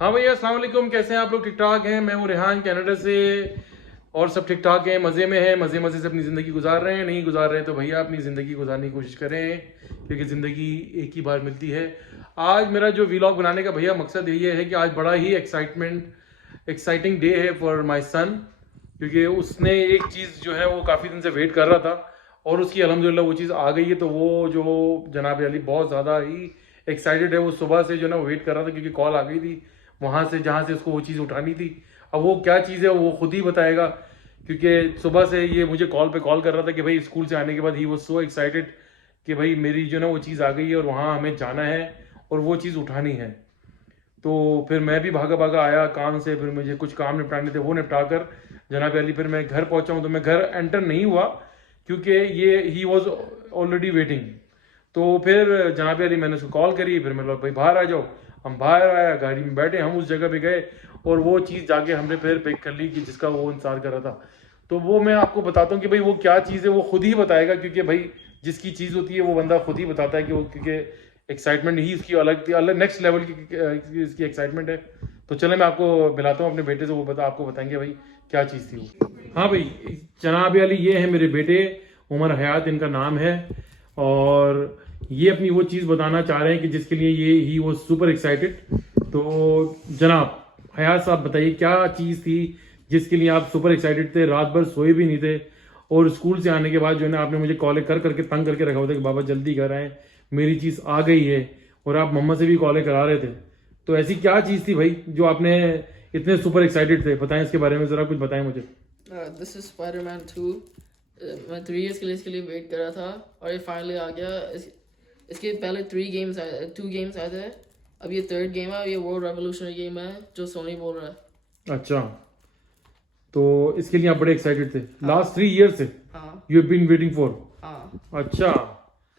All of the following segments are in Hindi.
हाँ भैया, अस्सलाम वालेकुम। कैसे हैं आप लोग? ठीक ठाक हैं? मैं हूँ रेहान, कनाडा से। और सब ठीक ठाक हैं, मज़े में हैं, मज़े मज़े से अपनी ज़िंदगी गुजार रहे हैं। नहीं गुजार रहे तो भैया अपनी ज़िंदगी गुजारने की कोशिश करें, क्योंकि ज़िंदगी एक ही बार मिलती है। आज मेरा जो वीलॉग बनाने का भैया मकसद ये है कि आज बड़ा ही एक्साइटिंग डे है फॉर माई सन, क्योंकि उसने एक चीज़ जो है वो काफ़ी दिन से वेट कर रहा था और उसकी अल्हम्दुलिल्लाह वो चीज़ आ गई है। तो वो जो जनाब अली बहुत ज़्यादा ही एक्साइटेड है। वो सुबह से जो ना वेट कर रहा था, क्योंकि कॉल आ गई थी वहाँ से जहाँ से उसको वो चीज़ उठानी थी। अब वो क्या चीज़ है वो खुद ही बताएगा, क्योंकि सुबह से ये मुझे कॉल पे कॉल कर रहा था कि भाई स्कूल से आने के बाद ही वो सो एक्साइटेड कि भाई मेरी जो ना वो चीज़ आ गई है और वहाँ हमें जाना है और वो चीज़ उठानी है। तो फिर मैं भी भागा भागा आया काम से, फिर मुझे कुछ काम निपटाने थे, वो निपटा कर जनाब अली फिर मैं घर पहुंचा हूँ। तो मैं घर एंटर नहीं हुआ क्योंकि ये ही वॉज ऑलरेडी वेटिंग। तो फिर जनाब अली मैंने उसको कॉल करी, फिर मैं बोला भाई बाहर आ जाओ। हम बाहर आया, गाड़ी में बैठे, हम उस जगह पे गए और वो चीज़ जाके हमने फिर पिक कर ली कि जिसका वो इंतजार कर रहा था। तो वो मैं आपको बताता हूँ कि भाई वो क्या चीज़ है वो खुद ही बताएगा, क्योंकि भाई जिसकी चीज़ होती है वो बंदा खुद ही बताता है कि वो, क्योंकि एक्साइटमेंट ही उसकी अलग थी, अलग नेक्स्ट लेवल की इसकी एक्साइटमेंट है। तो चले मैं आपको मिलाता हूँ अपने बेटे से, वो आपको बताएंगे भाई क्या चीज़ थी वो। हाँ भाई, जनाब अली ये है मेरे बेटे, उमर हयात इनका नाम है। और ये अपनी वो चीज़ बताना चाह रहे हैं कि जिसके लिए ये ही वो सुपर एक्साइटेड। तो जनाब हयात साहब बताइए क्या चीज़ थी जिसके लिए आप सुपर एक्साइटेड थे, रात भर सोए भी नहीं थे और स्कूल से आने के बाद जो है ना आपने मुझे कॉल कर करके तंग करके रखा हुआ था कि बाबा जल्दी घर आए, मेरी चीज़ आ गई है। और आप मम्मा से भी कॉलें करा रहे थे। तो ऐसी क्या चीज़ थी भाई जो आपने इतने सुपर एक्साइटेड थे? बताएं इसके बारे में ज़रा कुछ बताएं मुझे। This is Spiderman 2। मैं 3 इयर्स के लिए इसके लिए वेट कर रहा था और ये फाइनली आ गया। इसके पहले 2 गेम्स आए थे। अब ये थर्ड गेम है, ये वर्ल्ड रेवोल्यूशनरी गेम है जो सोनी बोल रहा है। अच्छा, तो इसके लिए आप बड़े एक्साइटेड थे लास्ट 3 ईयर से? हाँ you have been waiting for. हाँ, अच्छा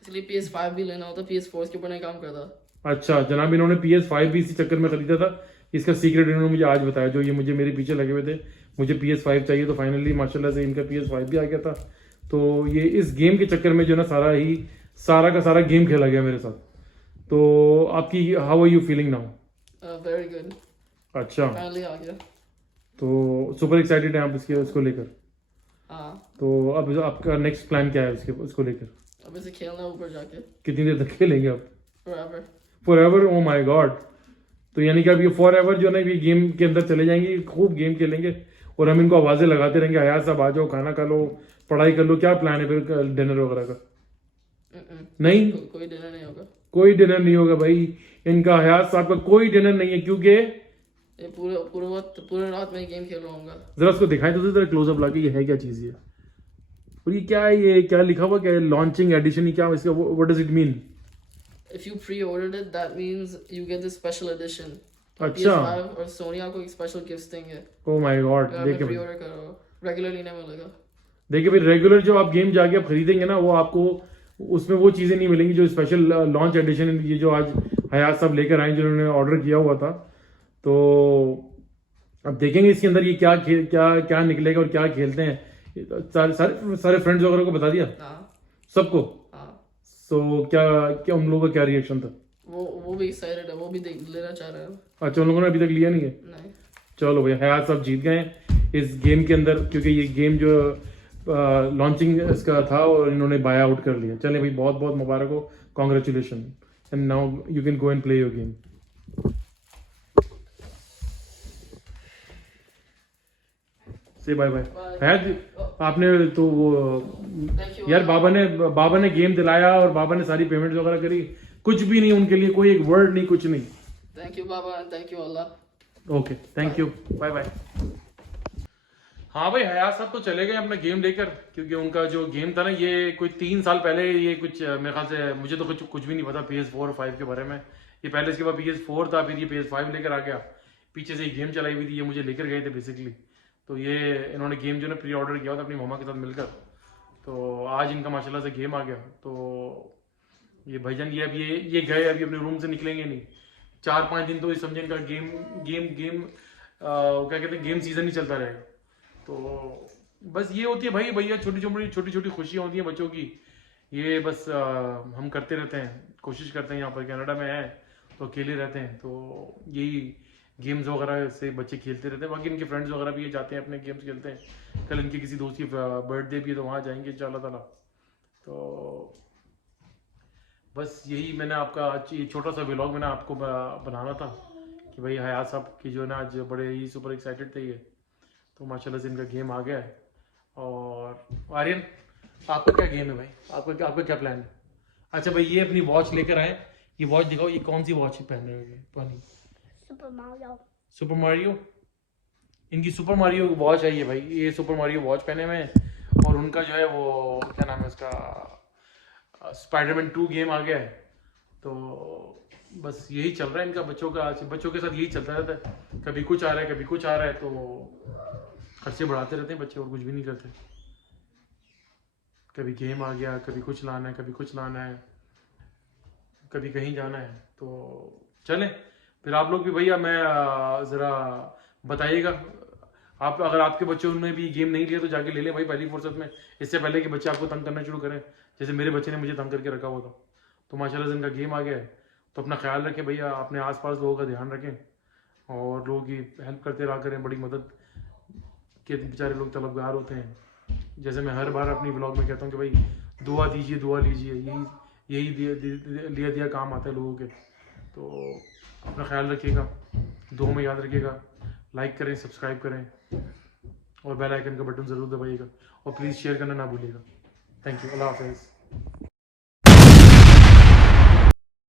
इसलिए PS5 भी लेना होता, PS4 के ऊपर नहीं काम करता। अच्छा जनाब, इन्होंने PS5 भी इसी चक्कर में खरीदा था। इसका सीक्रेट इन्होंने मुझे आज बताया, जो ये मुझे मेरे पीछे लगे हुए थे। मुझे PS5 चाहिए, तो फाइनली माशाल्लाह से इनका PS5 भी आ गया था। तो ये इस गेम के चक्कर में जो ना सारा का सारा गेम खेला गया मेरे साथ। तो आपकी how are you feeling now? Very good, अच्छा, फाइनली आ गया। तो सुपर एक्साइटेड हैं आप उसको लेकर? हाँ, तो अब आपका नेक्स्ट प्लान क्या है उसको लेकर? अब इसे खेलना है ऊपर जाके कितनी देर तक खेलेंगे आप? forever। Forever? Oh my god. तो यानी कि अब ये फॉर एवर जो ना ये गेम के अंदर चले जाएंगे, खूब गेम खेलेंगे और हम इनको आवाजें लगाते रहेंगे, हयात साहब आ जाओ, खाना खा लो, पढ़ाई कर लो। क्या प्लान है फिर डिनर वगैरह का? नहीं, कोई डिनर नहीं होगा। कोई डिनर नहीं होगा भाई इनका, हयात साहब का कोई डिनर नहीं है, क्योंकि ये पूरे रात में गेम खेल रहा हूँ। जरा उसको दिखाएं तो जरा क्लोजअप लाके, ये है क्या चीज ये? और ये क्या है, ये क्या लिखा हुआ, क्या है? लॉन्चिंग एडिशन, क्या इसका? What does it mean? If you pre-ordered it, that means you get this special edition। और अच्छा, PS5 और सोनी आपको एक स्पेशल गिफ्ट देंगे ओ माय गॉड। अगर आपने प्री ऑर्डर करो, रेगुलरली नहीं मिलेगा। देखिए भाई, रेगुलर जो आप गेम जाके आप खरीदेंगे ना, वो आपको उसमें वो चीज़ें नहीं मिलेंगी जो स्पेशल लॉन्च एडिशन, ये जो आज हयात सब लेकर आए जिन्होंने ऑर्डर किया हुआ था। तो अब देखेंगे इसके अंदर ये क्या निकलेगा और क्या खेलते हैं। सारे फ्रेंड्स वगैरह को बता दिया हाँ सबको? हाँ, तो क्या क्या उन लोगों का क्या रिएक्शन था? वो भी एक्साइटेड है, वो भी लेना चाह रहे हैं। अच्छा, उन लोगों ने अभी तक लिया नहीं है? नहीं, चलो भैया, हयात सब जीत गए इस गेम के अंदर, क्योंकि ये गेम जो लॉन्चिंग इसका था और इन्होंने बाय आउट कर लिया। चले भाई, बहुत बहुत मुबारक हो, congratulation, and now you can go and play your game. से बाय बाय। हयात आपने तो वो थैंक यू यार, बाबा ने गेम दिलाया और बाबा ने सारी पेमेंट वगैरह करी, कुछ भी नहीं उनके लिए, कोई एक वर्ड नहीं, कुछ नहीं। थैंक यू बाबा, थैंक यू अल्लाह। Okay, thank you, bye bye. हाँ भाई, हयात साहब तो चले गए अपना गेम लेकर, क्योंकि उनका जो गेम था ना, ये कोई 3 साल पहले, ये कुछ मेरे ख्याल से, मुझे तो कुछ भी नहीं पता PS4 और 5 के बारे में। ये पहले इसके बाद PS4 था, फिर ये PS5 लेकर आ गया। पीछे से एक गेम चलाई हुई थी, ये मुझे लेकर गए थे बेसिकली। तो ये इन्होंने गेम जो ना प्री ऑर्डर किया था अपनी मम्मा के साथ मिलकर। तो आज इनका माशाल्लाह से गेम आ गया। तो ये भाईजान ये अब ये गए, अभी अपने रूम से निकलेंगे नहीं। 4-5 दिन तो समझे इनका गेम गेम गेम क्या कहते हैं, गेम सीजन ही चलता रहेगा। तो बस ये होती है भाई भैया, छोटी छोटी खुशियाँ होती हैं बच्चों की। ये बस हम करते रहते हैं, कोशिश करते हैं। यहाँ पर कनाडा में है तो अकेले रहते हैं, तो यही गेम्स वगैरह से बच्चे खेलते रहते हैं। बाकी इनके फ्रेंड्स वगैरह भी ये जाते हैं अपने गेम्स खेलते हैं। कल इनके किसी दोस्त की बर्थडे भी है तो वहाँ जाएंगे इंशाल्लाह ताला। तो बस यही मैंने आपका आज ये छोटा सा व्लॉग मैंने आपको बनाना था कि भाई हयात साहब की जो है ना आज बड़े ही सुपर एक्साइटेड थे ये, तो माशाल्लाह से इनका गेम आ गया है। और आर्यन आपका क्या गेम है भाई, आपका क्या प्लान है? अच्छा भाई ये अपनी वॉच लेकर आए, ये वॉच दिखाओ, ये कौन सी वॉच पहन रहे हो पानी? Super Mario. सुपर मारियो, इनकी सुपर मारियो वॉच है ये भाई, ये सुपर मारियो वॉच पहने हुए हैं। और उनका जो है वो क्या नाम है उसका, स्पाइडरमैन 2 गेम आ गया है। तो बस यही चल रहा है इनका बच्चों का, बच्चों के साथ यही चलता रहता है, कभी कुछ आ रहा है कभी कुछ आ रहा है, तो खर्चे बढ़ाते रहते हैं बच्चे और कुछ भी नहीं करते। कभी गेम आ गया, कभी कुछ लाना है, कभी कुछ लाना है, कभी कहीं जाना है। तो चलें फिर आप लोग भी भैया, मैं ज़रा बताइएगा, आप अगर आपके बच्चों ने भी गेम नहीं लिया तो जाके ले लें भाई पहली फुर्सत में, इससे पहले कि बच्चे आपको तंग करना शुरू करें, जैसे मेरे बच्चे ने मुझे तंग करके रखा हुआ था। तो माशाल्लाह से इनका गेम आ गया है। तो अपना ख्याल रखें भैया, अपने आसपास लोगों का ध्यान रखें और लोगों की हेल्प करते रहा करें, बड़ी मदद के बेचारे लोग तलबगार होते हैं। जैसे मैं हर बार अपनी ब्लॉग में कहता हूँ कि भाई दुआ दीजिए, दुआ लीजिए, यही लिया दिया काम आता है लोगों के। तो अपना ख्याल रखिएगा, दुआ में याद रखिएगा, लाइक करें, सब्सक्राइब करें और बेल आइकन का बटन ज़रूर दबाइएगा और प्लीज़ शेयर करना ना भूलिएगा। थैंक यू, अल्लाह हाफ़िज़।